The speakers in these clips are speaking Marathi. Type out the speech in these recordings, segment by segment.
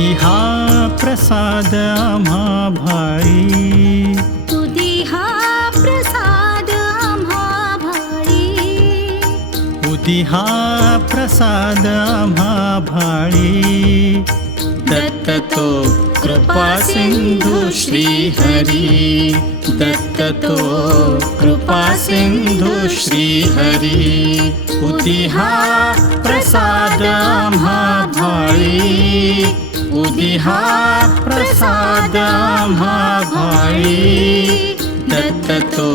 तुझी हा प्रसाद आम्हा भाळी, तुझी हा प्रसाद आम्हा भाळी, तुझी हा प्रसाद आम्हा भाळी. दत्त तो कृपा सिंधू श्री हरी, दत्त तो कृपा सिंधू श्री हरी. तुझी हा प्रसाद आम्हा भाळी, तुझी हा प्रसाद आम्हा भाळी. दत्त तो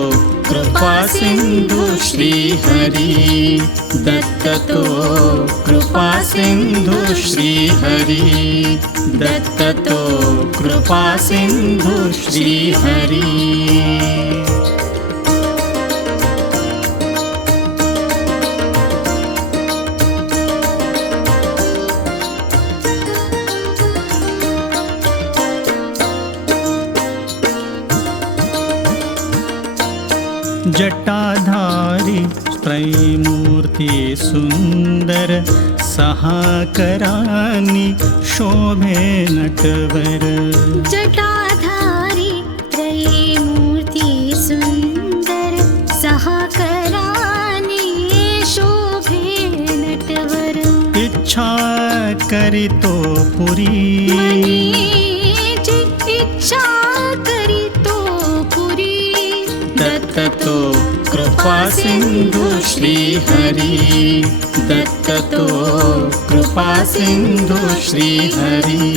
कृपा सिंधू श्री हरी, दत्त तो कृपा सिंधू श्री हरी, दत्त तो कृपा सिंधू श्री हरी. जटाधारी त्रैमूर्ती सुंदर, सहा करानी शोभे नटवर. जटाधारी त्रयमूर्ती सुंदर, सहा करानी शोभे नटवर. इच्छा करितो पुरी, मनीची इच्छा करितो पुरी. दत्त तो कृपा सिंधू श्री हरी, दत्त तो कृपा सिंधू श्री हरी.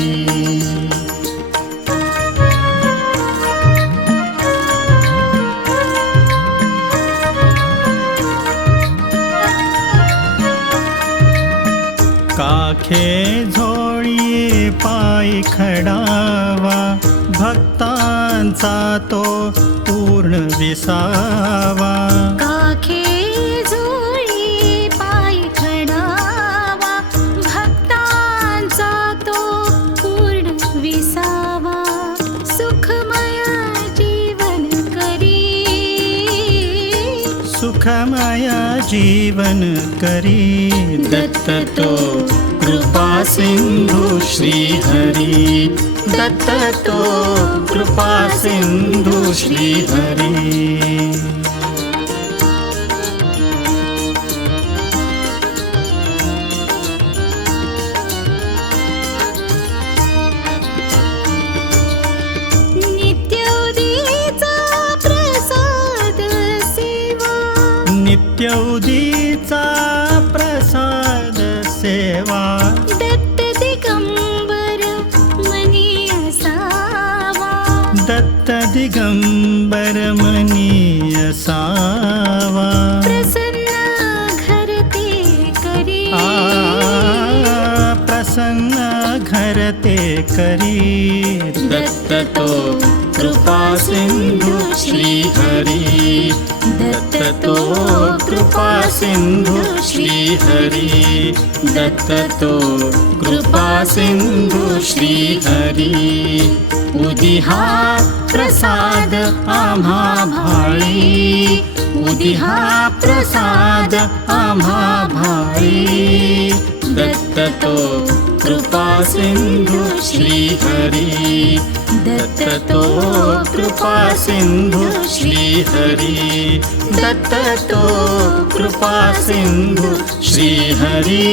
काखे झोळी पाय खडावा, भक्तांचा तो पूर्ण विसावा. काखे झोळी पाय खडावा, भक्तांचा तो पूर्ण विसावा. सुखमय जीवन करी, सुखमय जीवन करी. दत्त तो कृपा सिंधू श्री हरी, दत्त तो कृपा सिंधू श्री हरी. नित्योदीचा प्रसाद सेवा, नित्योदीचा प्रसाद सेवा. दत्त दिगंबर मनी असावा, दत्त दिगंबर मनी असावा. प्रसन्न घर ते करी, प्रसन्न घर ते करी. दत्त तो कृपा सिंधू श्री हरी, दत्त तो कृपा सिंधू श्री हरी, दत्त तो कृपा सिंधू श्री हरी. तुझी हा प्रसाद आम्हा भाळी, तुझी हा प्रसाद आम्हा भाळी. दत्त तो कृपा सिंधू श्री हरी, दत्त तो कृपा सिंधू श्री हरी, दत्त तो कृपा सिंधू श्री हरी.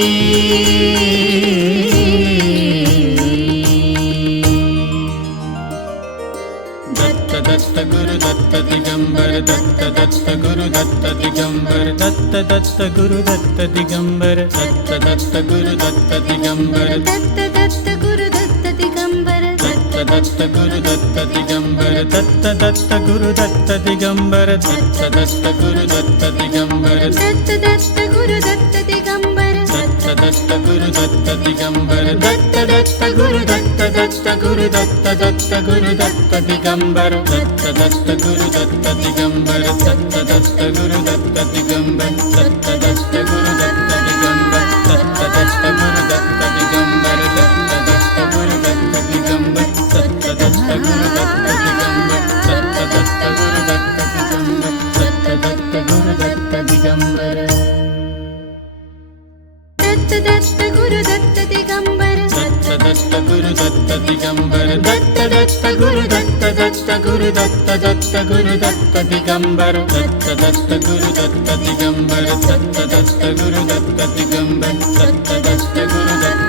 दत्त दत्त गुरु दत्त दिगंबर, दत्त दत्त गुरु दत्त दिगंबर, दत्त दत्त गुरु दत्त दिगंबर, दत्त दत्त गुरु दत्त दिगंबर, दत्त दत्त गुरु दत्त दिगंबर, दत्त दत्त गुरु दत्त दिगंबर, दत्त दत्त गुरु दत्त दिगंबर, दत्त दत्त गुरु दत्त दिगंबर, दत्त दत्त गुरु दत्त दिगंबर, दत्त दत्त गुरु दत्त दिगंबर, दत्त दत्त गुरु दत्त दत्त गुरु दत्त दत्त गुरु दत्त दिगंबर, दत्त दत्त गुरु दत्त दिगंबर, दत्त दत्त गुरु दत्त दिगंबर, दत्त दत्त गुरु दत्त दिगंबर, दत्त दत्त गुरु दत्त दिगंबर, दत्त दत्त गुरु दत्त दिगंबर, दत्त दत्त गुरु दत्त दिगंबर, दत्त दत्त गुरु दत्त दिगंबर, दत्त दत्त गुरु दत्त दिगंबर. दत्त दत्त गुरु दत्त दिगंबर, दत्त दत्त गुरु दत्त दिगंबर दत्त दत्त गुरु दत्त दत्त गुरु दत्त दत्त गुरु दत्त दिगंबर दत्त दत्त गुरु दत्त दिगंबर दत्त दत्त गुरु दत्त दिगंबर दत्त दत्त गुरु दत्त